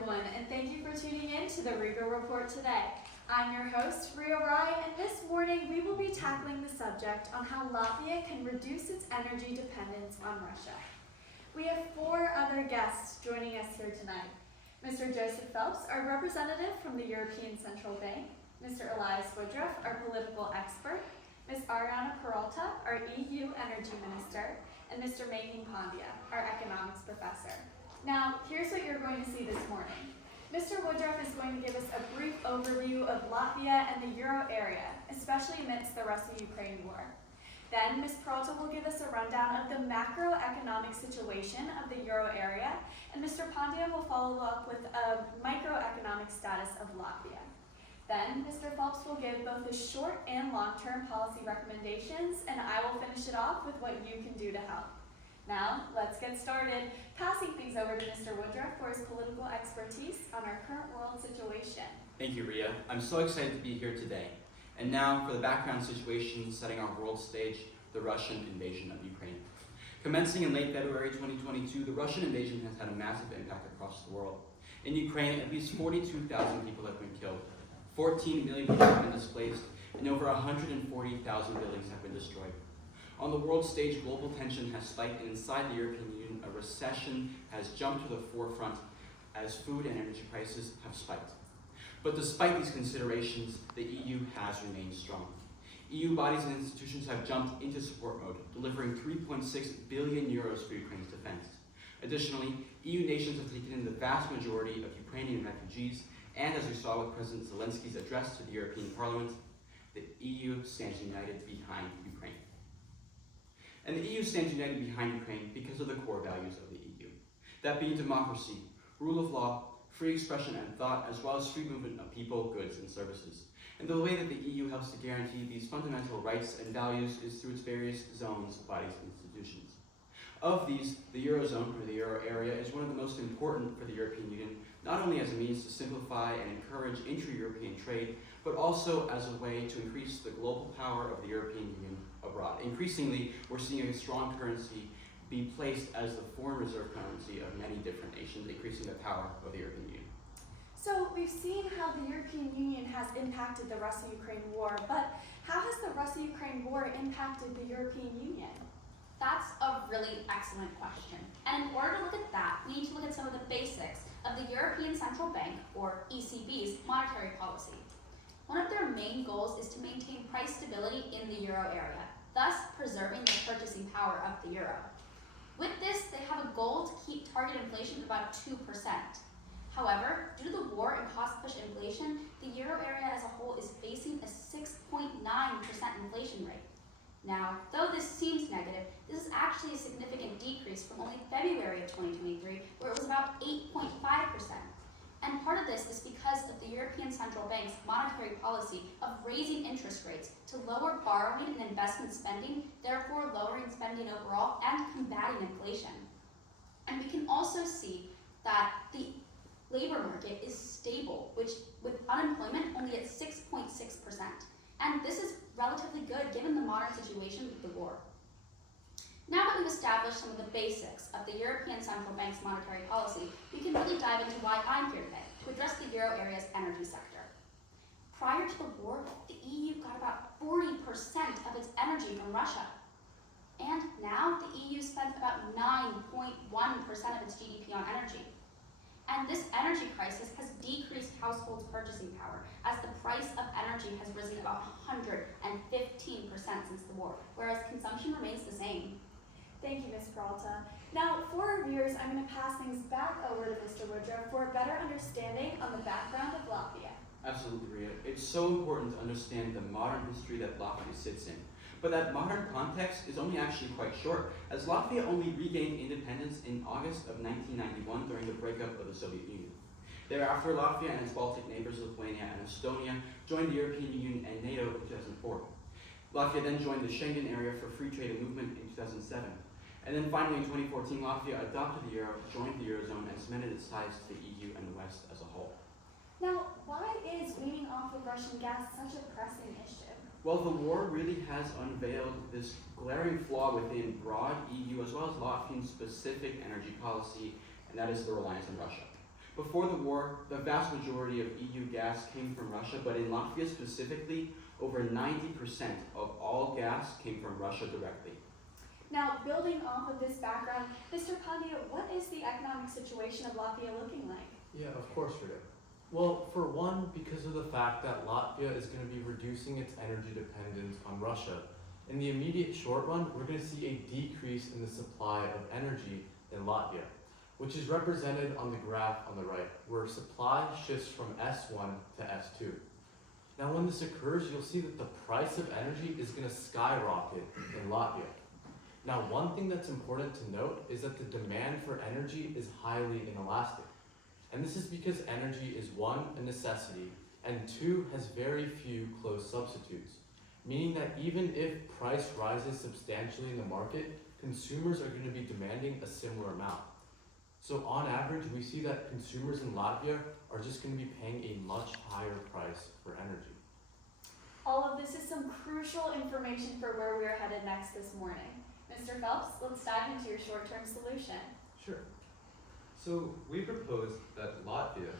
everyone, and thank you for tuning in to the Rico Report today. I'm your host, Rio Rai, and this morning we will be tackling the subject on how Latvia can reduce its energy dependence on Russia. We have 4 other guests joining us here tonight. Mr. Joseph Phelps, our representative from the European Central Bank, Mr. Elias Woodruff, our political expert, Ms. Ariana Peralta, our EU Energy Minister, and Mr. Mehin Pandya, our economics professor. Now, here's what you're going to see this morning. Mr. Woodruff is going to give us a brief overview of Latvia and the Euro area, especially amidst the Russia-Ukraine war. Then, Ms. Peralta will give us a rundown of the macroeconomic situation of the Euro area, and Mr. Pandya will follow up with a microeconomic status of Latvia. Then, Mr. Phelps will give both the short and long-term policy recommendations, and I will finish it off with what you can do to help. Now, let's get started. Passing things over to Mr. Woodruff for his political expertise on our current world situation. Thank you, Ria. I'm so excited to be here today. And now for the background situation setting our world stage, the Russian invasion of Ukraine. Commencing in late February 2022, the Russian invasion has had a massive impact across the world. In Ukraine, at least 42,000 people have been killed, 14 million people have been displaced, and over 140,000 buildings have been destroyed. On the world stage, global tension has spiked, and inside the European Union, a recession has jumped to the forefront as food and energy prices have spiked. But despite these considerations, the EU has remained strong. EU bodies and institutions have jumped into support mode, delivering 3.6 billion euros for Ukraine's defense. Additionally, EU nations have taken in the vast majority of Ukrainian refugees, and as we saw with President Zelensky's address to the European Parliament, the EU stands united behind Ukraine. And the EU stands united behind Ukraine because of the core values of the EU, that being democracy, rule of law, free expression and thought, as well as free movement of people, goods, and services. And the way that the EU helps to guarantee these fundamental rights and values is through its various zones, bodies, and institutions. Of these, the Eurozone, or the Euro area, is one of the most important for the European Union, not only as a means to simplify and encourage intra-European trade, but also as a way to increase the global power of the European Union abroad. Increasingly, we're seeing a strong currency be placed as the foreign reserve currency of many different nations, increasing the power of the European Union. So we've seen how the European Union has impacted the Russia-Ukraine war, but how has the Russia-Ukraine war impacted the European Union? That's a really excellent question. And in order to look at that, we need to look at some of the basics of the European Central Bank, or ECB's, monetary policy. One of their main goals is to maintain price stability in the euro area, thus preserving the purchasing power of the euro. With this, they have a goal to keep target inflation at about 2%. However, due to the war and cost-push inflation, the euro area as a whole is facing a 6.9% inflation rate. Now, though this seems negative, this is actually a significant decrease from only February of 2023, where it was about 8.5%. And part of this is because of the European Central Bank's monetary policy of raising interest rates to lower borrowing and investment spending, therefore lowering spending overall and combating inflation. And we can also see that the labor market is stable, which with unemployment only at 6.6%. And this is relatively good given the modern situation with the war. Now that we've established some of the basics of the European Central Bank's monetary policy, we can really dive into why I'm here today, to address the euro area's energy sector. Prior to the war, the EU got about 40% of its energy from Russia. And now the EU spends about 9.1% of its GDP on energy. And this energy crisis has decreased households' purchasing power, as the price of energy has risen about 115% since the war, whereas consumption remains the same. Thank you, Ms. Peralta. Now, for our viewers, I'm going to pass things back over to Mr. Woodruff for a better understanding on the background of Latvia. Absolutely, Ria. It's so important to understand the modern history that Latvia sits in. But that modern context is only actually quite short, as Latvia only regained independence in August of 1991 during the breakup of the Soviet Union. Thereafter, Latvia and its Baltic neighbors, Lithuania and Estonia, joined the European Union and NATO in 2004. Latvia then joined the Schengen area for free trade and movement in 2007. And then finally in 2014, Latvia adopted the euro, joined the Eurozone, and cemented its ties to the EU and the West as a whole. Now, why is weaning off of Russian gas such a pressing issue? Well, the war really has unveiled this glaring flaw within broad EU as well as Latvian specific energy policy, and that is the reliance on Russia. Before the war, the vast majority of EU gas came from Russia, but in Latvia specifically, over 90% of all gas came from Russia directly. Now, building off of this background, Mr. Pandya, what is the economic situation of Latvia looking like? Yeah, of course, Rita. Well, for one, because of the fact that Latvia is going to be reducing its energy dependence on Russia. In the immediate short run, we're going to see a decrease in the supply of energy in Latvia, which is represented on the graph on the right, where supply shifts from S1 to S2. Now, when this occurs, you'll see that the price of energy is going to skyrocket in Latvia. Now, one thing that's important to note is that the demand for energy is highly inelastic. And this is because energy is one, a necessity, and two, has very few close substitutes, meaning that even if price rises substantially in the market, consumers are going to be demanding a similar amount. So on average, we see that consumers in Latvia are just going to be paying a much higher price for energy. All of this is some crucial information for where we are headed next this morning. Mr. Phelps, let's dive into your short-term solution. Sure. So we propose that Latvia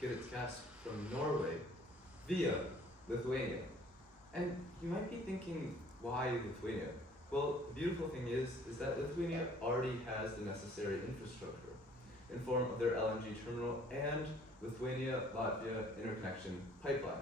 get its gas from Norway via Lithuania. And you might be thinking, why Lithuania? Well, the beautiful thing is that Lithuania already has the necessary infrastructure in form of their LNG terminal and Lithuania-Latvia interconnection pipeline.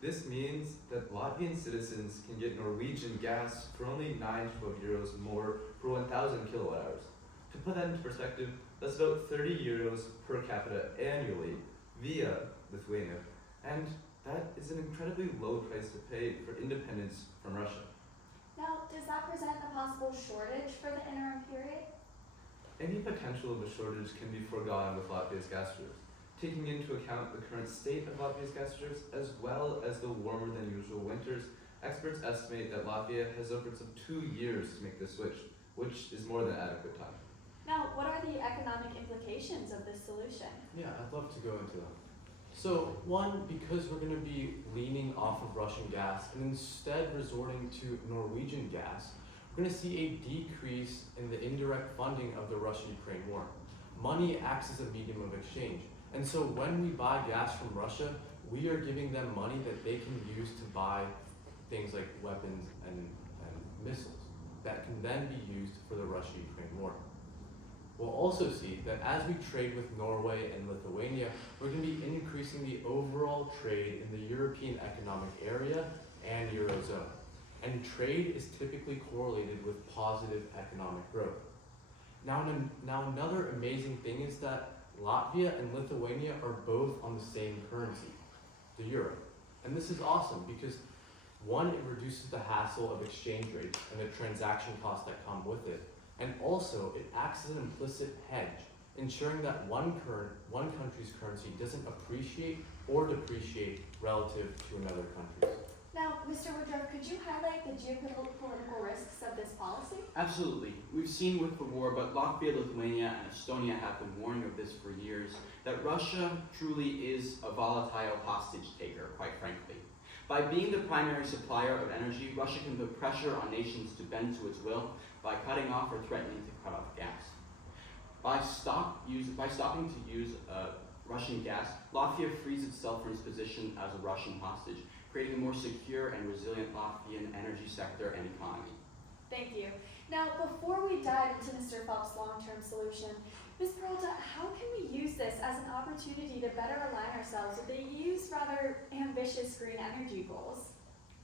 This means that Latvian citizens can get Norwegian gas for only 9 to 12 euros more per 1,000 kilowatt hours. To put that into perspective, that's about 30 euros per capita annually via Lithuania, and that is an incredibly low price to pay for independence from Russia. Now, does that present a possible shortage for the interim period? Any potential of a shortage can be foregone with Latvia's gas reserves, taking into account the current state of Latvia's gas reserves as well as the warmer than usual winters. Experts estimate that Latvia has upwards of 2 years to make this switch, which is more than adequate time. Now, what are the economic implications of this solution? Yeah, I'd love to go into them. So one, because we're going to be leaning off of Russian gas and instead resorting to Norwegian gas, we're going to see a decrease in the indirect funding of the Russia-Ukraine war. Money acts as a medium of exchange. And so when we buy gas from Russia, we are giving them money that they can use to buy things like weapons and missiles that can then be used for the Russia-Ukraine war. We'll also see that as we trade with Norway and Lithuania, we're going to be increasing the overall trade in the European Economic Area and Eurozone. And trade is typically correlated with positive economic growth. Now another amazing thing is that Latvia and Lithuania are both on the same currency, the euro. And this is awesome because one, it reduces the hassle of exchange rates and the transaction costs that come with it. And also, it acts as an implicit hedge, ensuring that one country's currency doesn't appreciate or depreciate relative to another country's. Now, Mr. Woodruff, could you highlight the geopolitical risks of this policy? Absolutely. We've seen with the war, but Latvia, Lithuania, and Estonia have been warning of this for years, that Russia truly is a volatile hostage taker, quite frankly. By being the primary supplier of energy, Russia can put pressure on nations to bend to its will by cutting off or threatening to cut off gas. By stopping to use Russian gas, Latvia frees itself from its position as a Russian hostage, creating a more secure and resilient Latvian energy sector and economy. Thank you. Now, before we dive into Mr. Phelps' long-term solution, Ms. Peralta, how can we use this as an opportunity to better align ourselves with the EU's rather ambitious green energy goals?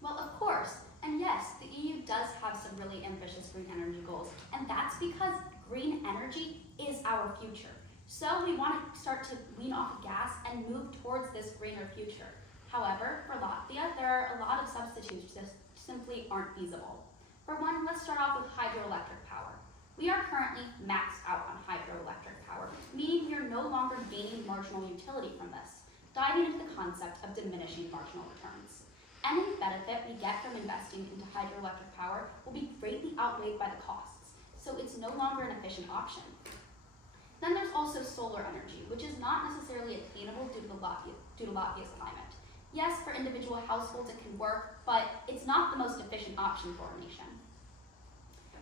Well, of course. And yes, the EU does have some really ambitious green energy goals. And that's because green energy is our future. So we want to start to wean off gas and move towards this greener future. However, for Latvia, there are a lot of substitutes that simply aren't feasible. For one, let's start off with hydroelectric power. We are currently maxed out on hydroelectric power, meaning we are no longer gaining marginal utility from this, diving into the concept of diminishing marginal returns. Any benefit we get from investing into hydroelectric power will be greatly outweighed by the costs, so it's no longer an efficient option. Then there's also solar energy, which is not necessarily attainable due to Latvia's climate. Yes, for individual households it can work, but it's not the most efficient option for our nation.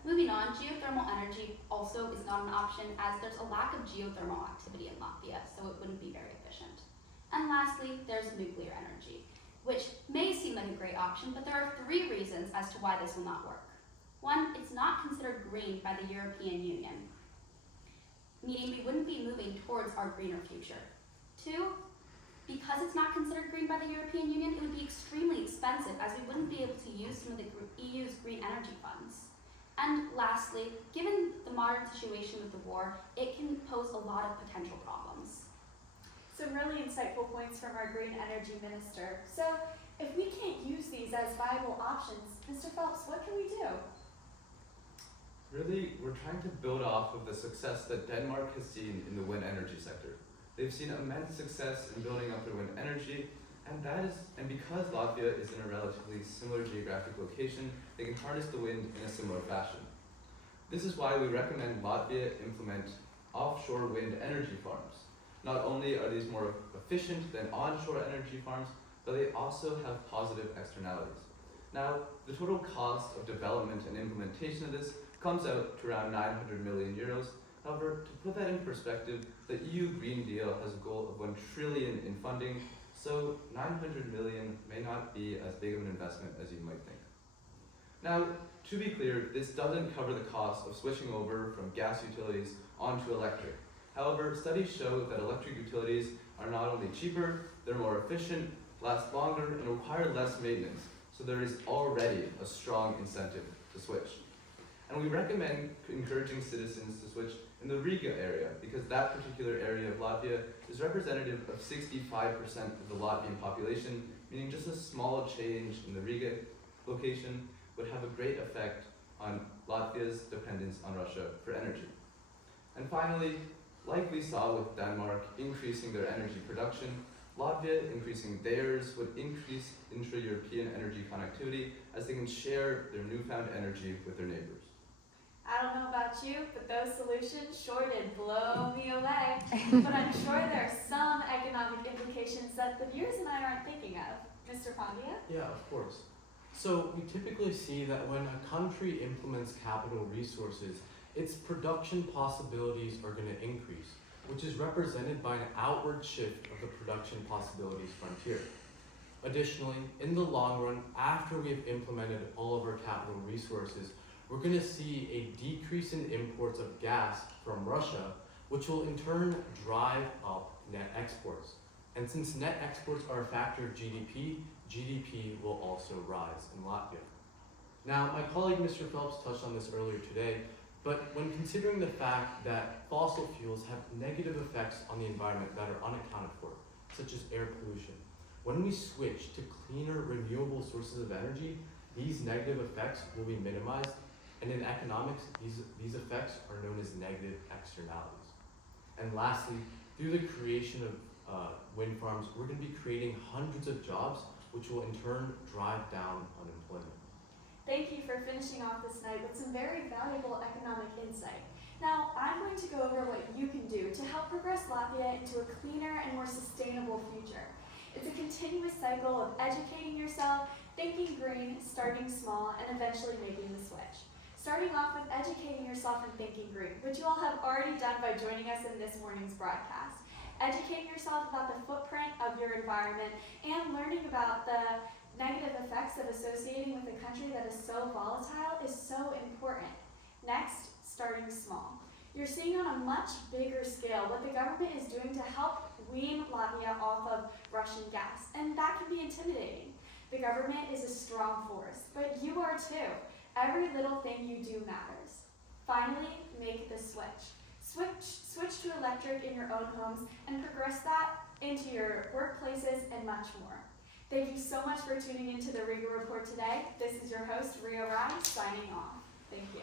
Moving on, geothermal energy also is not an option as there's a lack of geothermal activity in Latvia, so it wouldn't be very efficient. And lastly, there's nuclear energy, which may seem like a great option, but there are 3 reasons as to why this will not work. 1, it's not considered green by the European Union, meaning we wouldn't be moving towards our greener future. 2, because it's not considered green by the European Union, it would be extremely expensive as we wouldn't be able to use some of the EU's green energy funds. And lastly, given the modern situation with the war, it can pose a lot of potential problems. Some really insightful points from our Green Energy Minister. So, if we can't use these as viable options, Mr. Phelps, what can we do? Really, we're trying to build off of the success that Denmark has seen in the wind energy sector. They've seen immense success in building up their wind energy, and because Latvia is in a relatively similar geographic location, they can harness the wind in a similar fashion. This is why we recommend Latvia implement offshore wind energy farms. Not only are these more efficient than onshore energy farms, but they also have positive externalities. Now, the total cost of development and implementation of this comes out to around 900 million euros. However, to put that in perspective, the EU Green Deal has a goal of 1 trillion in funding, so 900 million may not be as big of an investment as you might think. Now, to be clear, this doesn't cover the cost of switching over from gas utilities onto electric. However, studies show that electric utilities are not only cheaper, they're more efficient, last longer, and require less maintenance, so there is already a strong incentive to switch. And we recommend encouraging citizens to switch in the Riga area, because that particular area of Latvia is representative of 65% of the Latvian population, meaning just a small change in the Riga location would have a great effect on Latvia's dependence on Russia for energy. And finally, like we saw with Denmark increasing their energy production, Latvia increasing theirs would increase intra-European energy connectivity as they can share their newfound energy with their neighbors. I don't know about you, but those solutions sure did blow me away. But I'm sure there are some economic implications that the viewers and I aren't thinking of. Mr. Pondia? Yeah, of course. So we typically see that when a country implements capital resources, its production possibilities are going to increase, which is represented by an outward shift of the production possibilities frontier. Additionally, in the long run, after we have implemented all of our capital resources, we're going to see a decrease in imports of gas from Russia, which will in turn drive up net exports. And since net exports are a factor of GDP, GDP will also rise in Latvia. Now, my colleague Mr. Phelps touched on this earlier today, but when considering the fact that fossil fuels have negative effects on the environment that are unaccounted for, such as air pollution, when we switch to cleaner, renewable sources of energy, these negative effects will be minimized, and in economics, these effects are known as negative externalities. And lastly, through the creation of wind farms, we're going to be creating hundreds of jobs, which will in turn drive down unemployment. Thank you for finishing off this night with some very valuable economic insight. Now, I'm going to go over what you can do to help progress Latvia into a cleaner and more sustainable future. It's a continuous cycle of educating yourself, thinking green, starting small, and eventually making the switch. Starting off with educating yourself and thinking green, which you all have already done by joining us in this morning's broadcast. Educating yourself about the footprint of your environment and learning about the negative effects of associating with a country that is so volatile is so important. Next, starting small. You're seeing on a much bigger scale what the government is doing to help wean Latvia off of Russian gas, and that can be intimidating. The government is a strong force, but you are too. Every little thing you do matters. Finally, make the switch. Switch to electric in your own homes and progress that into your workplaces and much more. Thank you so much for tuning into the Riga Report today. This is your host, Ria Ryan, signing off. Thank you.